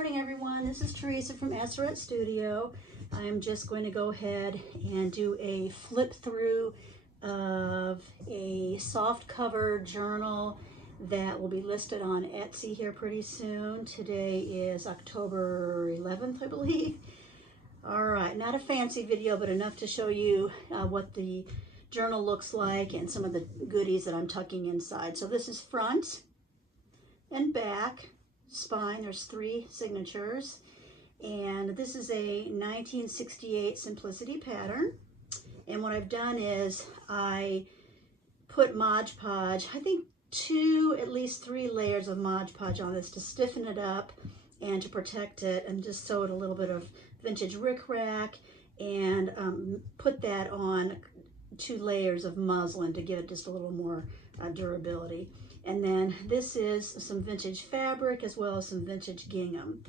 morning, everyone. This is Teresa from Aseret Studio. I'm just going to go ahead and do a flip through of a soft cover journal that will be listed on Etsy here pretty soon. Today is October 11th, I believe. All right, not a fancy video, but enough to show you what the journal looks like and some of the goodies that I'm tucking inside. So this is front and back. Spine, there's 3 signatures, and this is a 1968 Simplicity pattern. And what I've done is I put Mod Podge, I think 2, at least 3 layers of Mod Podge on this to stiffen it up and to protect it, and just sewed a little bit of vintage rickrack and put that on 2 layers of muslin to give it just a little more durability. And then this is some vintage fabric as well as some vintage gingham.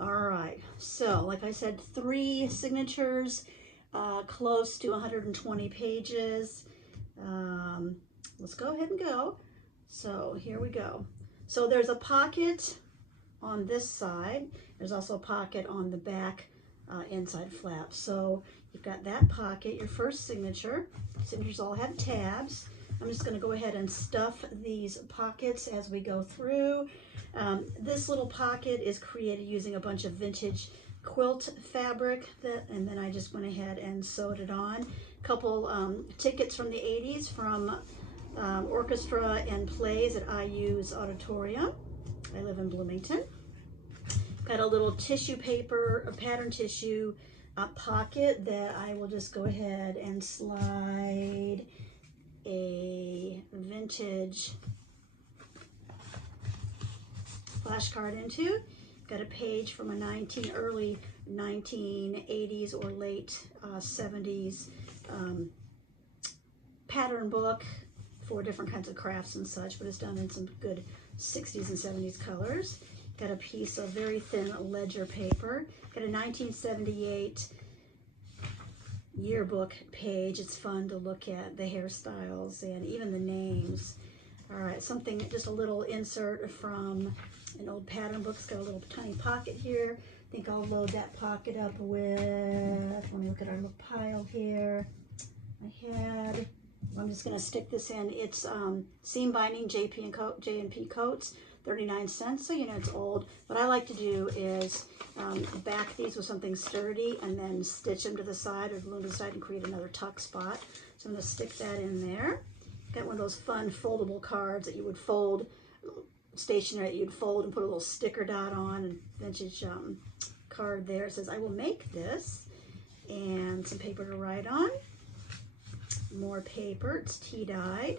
All right, so like I said, 3 signatures, close to 120 pages. Let's go ahead and go. So here we go. So there's a pocket on this side. There's also a pocket on the back inside flap. So you've got that pocket, your first signature. Signatures all have tabs. I'm just going to go ahead and stuff these pockets as we go through. This little pocket is created using a bunch of vintage quilt fabric, and then I just went ahead and sewed it on. A couple tickets from the 80s from orchestra and plays at IU's auditorium. I live in Bloomington. Got a little tissue paper, a pattern tissue pocket that I will just go ahead and slide a vintage flashcard into. Got a page from a early 1980s or late 70s pattern book for different kinds of crafts and such, but it's done in some good 60s and 70s colors. Got a piece of very thin ledger paper. Got a 1978 yearbook page. It's fun to look at the hairstyles and even the names. All right, something, just a little insert from an old pattern book. It's got a little tiny pocket here. I think I'll load that pocket up with, let me look at our little pile here. I'm just gonna stick this in. It's seam binding J&P coats, 39 cents, so you know it's old. What I like to do is back these with something sturdy and then stitch them to the side or glue to the side and create another tuck spot. So I'm going to stick that in there. Got one of those fun foldable cards that you would fold, stationery that you'd fold and put a little sticker dot on, and vintage card there. It says, I will make this, and some paper to write on. More paper, it's tea-dyed,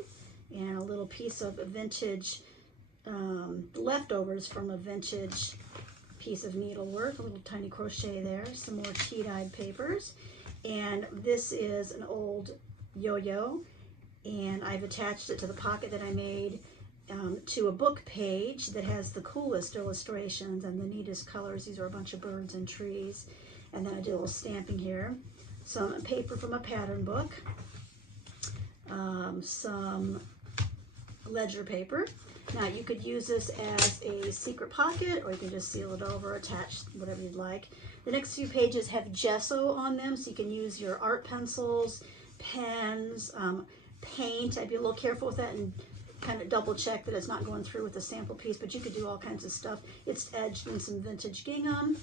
and a little piece of vintage leftovers from a vintage piece of needlework, a little tiny crochet there, some more tea-dyed papers, and this is an old yo-yo, and I've attached it to the pocket that I made to a book page that has the coolest illustrations and the neatest colors. These are a bunch of birds and trees, and then I did a little stamping here, some paper from a pattern book, some ledger paper. Now you could use this as a secret pocket, or you can just seal it over, attach whatever you'd like. The next few pages have gesso on them, so you can use your art pencils, pens, paint. I'd be a little careful with that and kind of double check that it's not going through with the sample piece, but you could do all kinds of stuff. It's edged in some vintage gingham,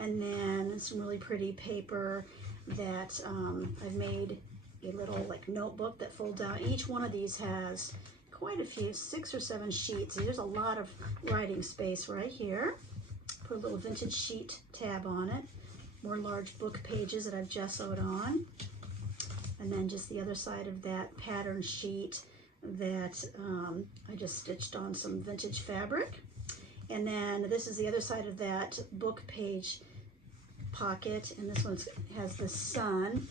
and then some really pretty paper that I've made a little like notebook that folds out. Each one of these has quite a few, 6 or 7 sheets. There's a lot of writing space right here. Put a little vintage sheet tab on it. More large book pages that I've gessoed on. And then just the other side of that pattern sheet that I just stitched on some vintage fabric. And then this is the other side of that book page pocket, and this one has the sun.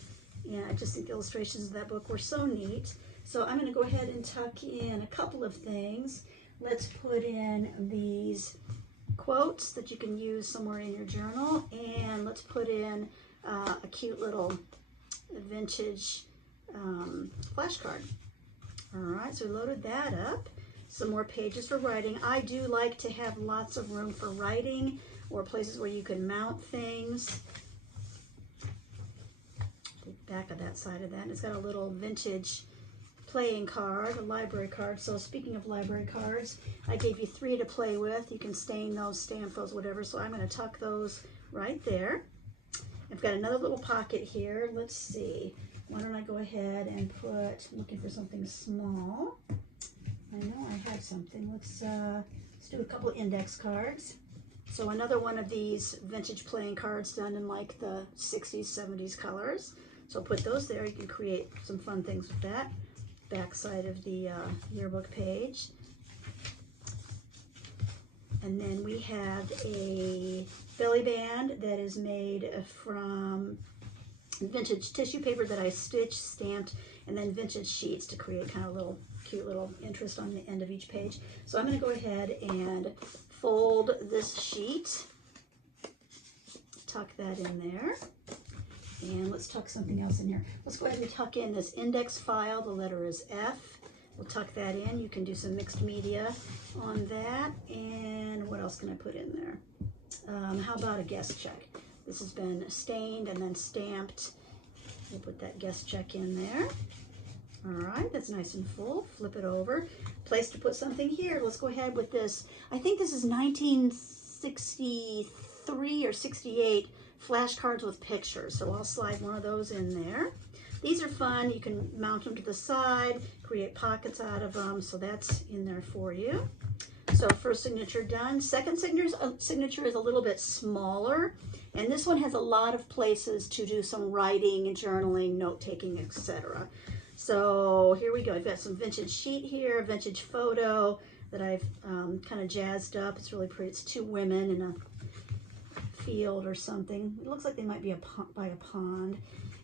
And I just think the illustrations of that book were so neat. So I'm going to go ahead and tuck in a couple of things. Let's put in these quotes that you can use somewhere in your journal, and let's put in a cute little vintage flashcard. All right, so we loaded that up. Some more pages for writing. I do like to have lots of room for writing. or places where you can mount things. The back of that side of that, and it's got a little vintage playing card, a library card. So speaking of library cards, I gave you 3 to play with. You can stain those, stamp those, whatever. So I'm going to tuck those right there. I've got another little pocket here. Let's see. Why don't I go ahead and put, I'm looking for something small. I know I had something. Let's do a couple index cards. So another one of these vintage playing cards done in like the 60s, 70s colors. So put those there. You can create some fun things with that. Back side of the yearbook page. And then we have a belly band that is made from vintage tissue paper that I stitched, stamped, and then vintage sheets to create kind of a little cute little interest on the end of each page. So I'm going to go ahead and fold this sheet, tuck that in there, and let's tuck something else in here. Let's go ahead and tuck in this index file. The letter is F. We'll tuck that in. You can do some mixed media on that. And what else can I put in there? How about a guest check? This has been stained and then stamped. We'll put that guest check in there. All right, that's nice and full. Flip it over. Place to put something here. Let's go ahead with this. I think this is 1963 or 68 flashcards with pictures. So I'll slide one of those in there. These are fun. You can mount them to the side, create pockets out of them. So that's in there for you. So first signature done. Second signature is a little bit smaller. And this one has a lot of places to do some writing, journaling, note-taking, etc. So here we go. I've got some vintage sheet here, vintage photo that I've kind of jazzed up. It's really pretty. It's 2 women in a field or something. It looks like they might be by a pond.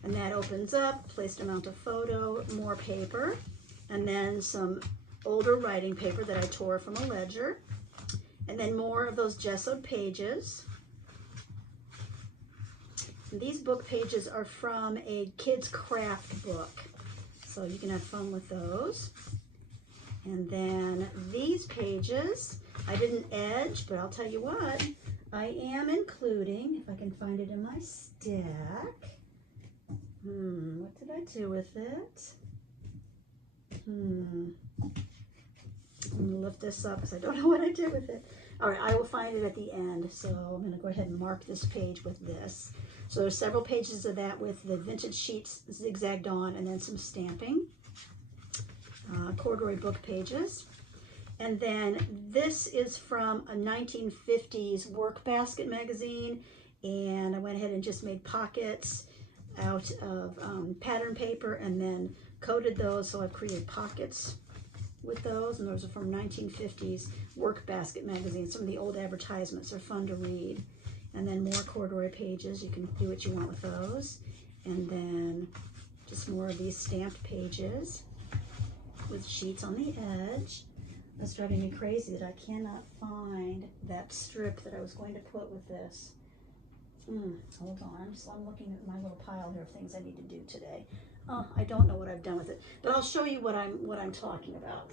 And that opens up, place to mount a photo, more paper, and then some older writing paper that I tore from a ledger, and then more of those gessoed pages. And these book pages are from a kid's craft book, so you can have fun with those. And then these pages, I didn't edge, but I'll tell you what, I am including, if I can find it in my stack. What did I do with it? I'm gonna lift this up because I don't know what I did with it. All right, I will find it at the end. So I'm gonna go ahead and mark this page with this. So there's several pages of that with the vintage sheets zigzagged on and then some stamping. Corduroy book pages. And then this is from a 1950s work basket magazine. And I went ahead and just made pockets out of pattern paper and then coated those. So I've created pockets with those, and those are from 1950s work basket magazine. Some of the old advertisements are fun to read. And then more corduroy pages. You can do what you want with those. And then just more of these stamped pages with sheets on the edge. That's driving me crazy that I cannot find that strip that I was going to put with this. Hold on, I'm looking at my little pile here of things I need to do today. I don't know what I've done with it, but I'll show you what I'm talking about.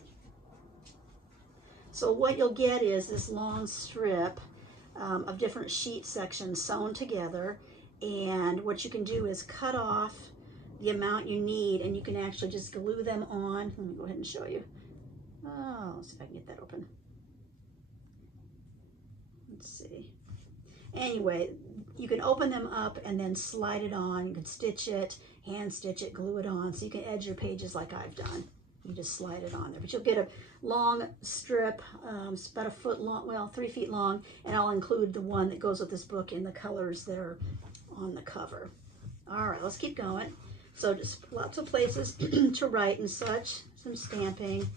So what you'll get is this long strip of different sheet sections sewn together, and what you can do is cut off the amount you need, and you can actually just glue them on. Let me go ahead and show you. Oh, let's see if I can get that open. Let's see. Anyway, you can open them up and then slide it on. You can stitch it, hand stitch it, glue it on, so you can edge your pages like I've done. You just slide it on there. But you'll get a long strip, it's about a foot long, well, 3 feet long, and I'll include the one that goes with this book in the colors that are on the cover. All right, let's keep going. So just lots of places to write and such, some stamping.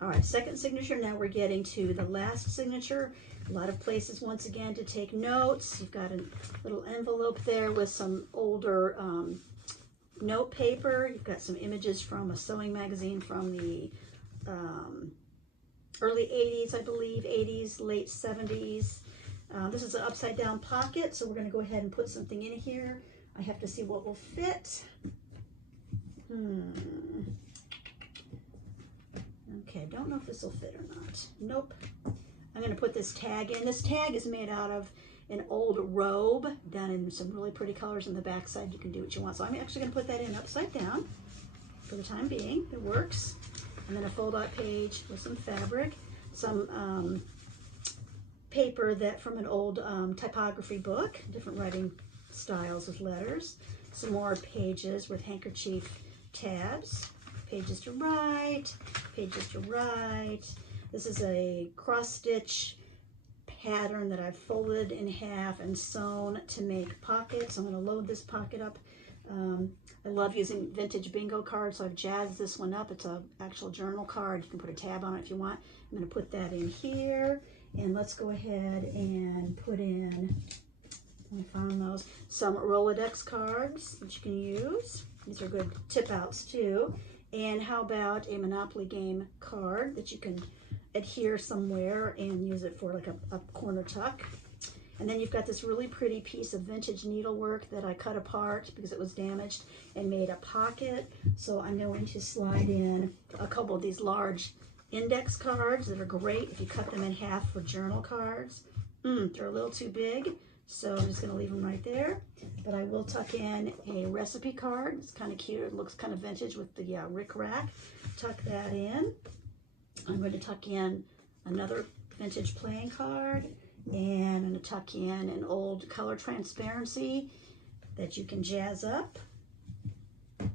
All right, second signature, now we're getting to the last signature. A lot of places, once again, to take notes. You've got a little envelope there with some older note paper. You've got some images from a sewing magazine from the early 80s, I believe, 80s, late 70s. This is an upside down pocket, so we're going to go ahead and put something in here. I have to see what will fit. Okay, don't know if this will fit or not. Nope. I'm going to put this tag in. This tag is made out of an old robe done in some really pretty colors on the back side. You can do what you want. So I'm actually going to put that in upside down for the time being. It works. And then a fold-out page with some fabric, some paper that from an old typography book, different writing styles with letters, some more pages with handkerchief tabs, pages to write, pages to write. This is a cross-stitch pattern that I've folded in half and sewn to make pockets. I'm going to load this pocket up. I love using vintage bingo cards, so I've jazzed this one up. It's an actual journal card. You can put a tab on it if you want. I'm going to put that in here, and let's go ahead and put in, I found those, some Rolodex cards that you can use. These are good tip outs too. And how about a Monopoly game card that you can adhere somewhere and use it for like a corner tuck. And then you've got this really pretty piece of vintage needlework that I cut apart because it was damaged and made a pocket. So I'm going to slide in a couple of these large index cards that are great if you cut them in half for journal cards. They're a little too big, so I'm just going to leave them right there. But I will tuck in a recipe card. It's kind of cute. It looks kind of vintage with the rickrack. Tuck that in. I'm going to tuck in another vintage playing card, and I'm going to tuck in an old color transparency that you can jazz up. And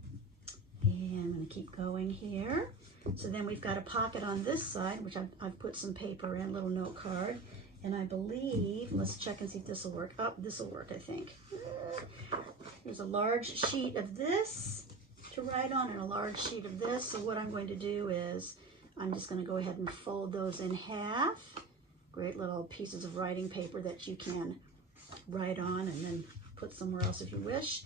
I'm going to keep going here. So then we've got a pocket on this side, which I've put some paper in, a little note card. And I believe, let's check and see if this will work. Oh, this will work, I think. There's a large sheet of this to write on and a large sheet of this. So what I'm going to do is I'm just going to go ahead and fold those in half. Great little pieces of writing paper that you can write on and then put somewhere else if you wish.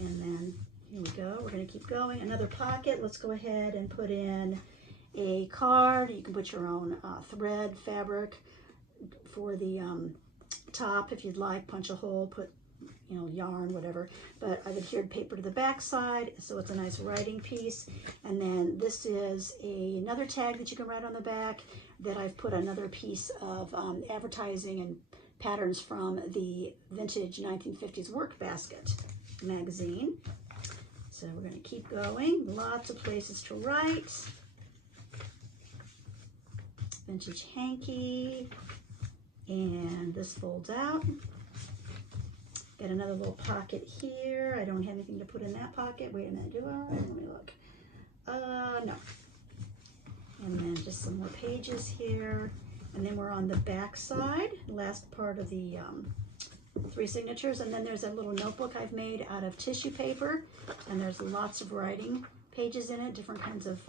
And then here we go. We're going to keep going. Another pocket. Let's go ahead and put in a card. You can put your own thread, fabric for the top if you'd like. Punch a hole, put yarn, whatever. But I've adhered paper to the back side, so it's a nice writing piece. And then this is another tag that you can write on the back that I've put another piece of advertising and patterns from the vintage 1950s work basket magazine. So we're going to keep going. Lots of places to write. Vintage hanky. And this folds out. Got another little pocket here. I don't have anything to put in that pocket. Wait a minute, do I? Let me look. No. And then just some more pages here. And then we're on the back side, last part of the 3 signatures. And then there's a little notebook I've made out of tissue paper. And there's lots of writing pages in it, different kinds of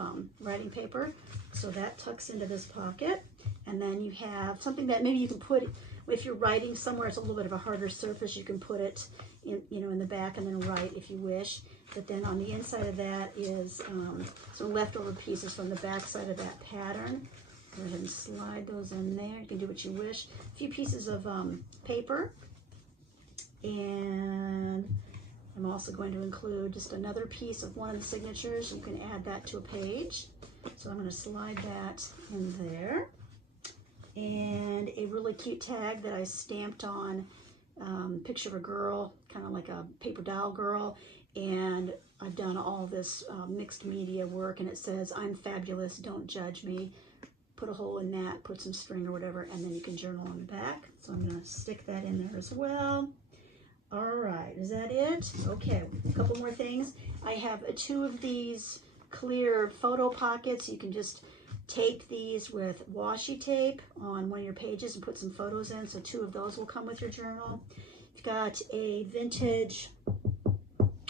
writing paper. So that tucks into this pocket. And then you have something that maybe you can put, if you're writing somewhere it's a little bit of a harder surface, you can put it in, in the back and then write if you wish. But then on the inside of that is some leftover pieces from the back side of that pattern. Go ahead and slide those in there. You can do what you wish. A few pieces of paper. And I'm also going to include just another piece of one of the signatures. You can add that to a page. So I'm going to slide that in there. And a really cute tag that I stamped on, picture of a girl, kind of like a paper doll girl. And I've done all this mixed media work, and it says, "I'm fabulous, don't judge me." Put a hole in that, put some string or whatever, and then you can journal on the back. So I'm going to stick that in there as well. All right, is that it? Okay, a couple more things. I have 2 of these clear photo pockets. You can just tape these with washi tape on one of your pages and put some photos in. So 2 of those will come with your journal. You've got a vintage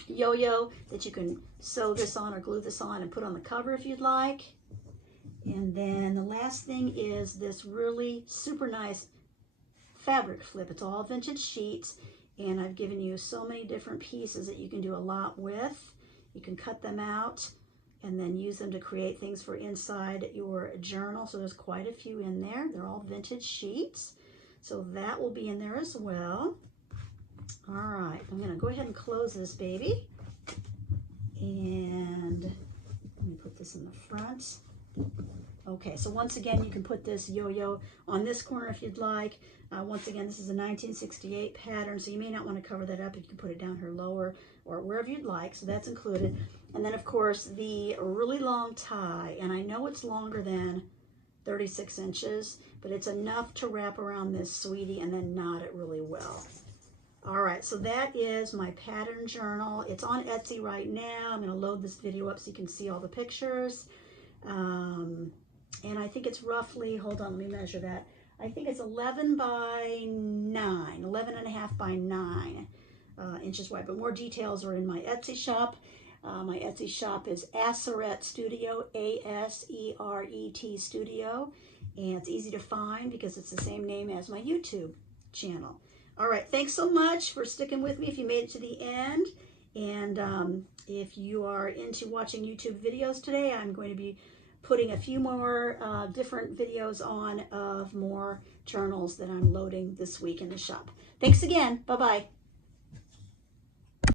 yo-yo that you can sew this on or glue this on and put on the cover if you'd like. And then the last thing is this really super nice fabric flip. It's all vintage sheets, and I've given you so many different pieces that you can do a lot with. You can cut them out and then use them to create things for inside your journal. So there's quite a few in there. They're all vintage sheets. So that will be in there as well. All right, I'm gonna go ahead and close this baby. And let me put this in the front. Okay, so once again, you can put this yo-yo on this corner if you'd like. Once again, this is a 1968 pattern, so you may not want to cover that up. You can put it down here lower or wherever you'd like, so that's included. And then, of course, the really long tie, and I know it's longer than 36 inches, but it's enough to wrap around this sweetie and then knot it really well. All right, so that is my pattern journal. It's on Etsy right now. I'm going to load this video up so you can see all the pictures. And I think it's roughly, hold on, let me measure that. I think it's 11 by 9, 11 and a half by 9 inches wide. But more details are in my Etsy shop. My Etsy shop is Aseret Studio, A-S-E-R-E-T Studio. And it's easy to find because it's the same name as my YouTube channel. All right, thanks so much for sticking with me if you made it to the end. And if you are into watching YouTube videos today, I'm going to be putting a few more different videos on of more journals that I'm loading this week in the shop. Thanks again. Bye-bye.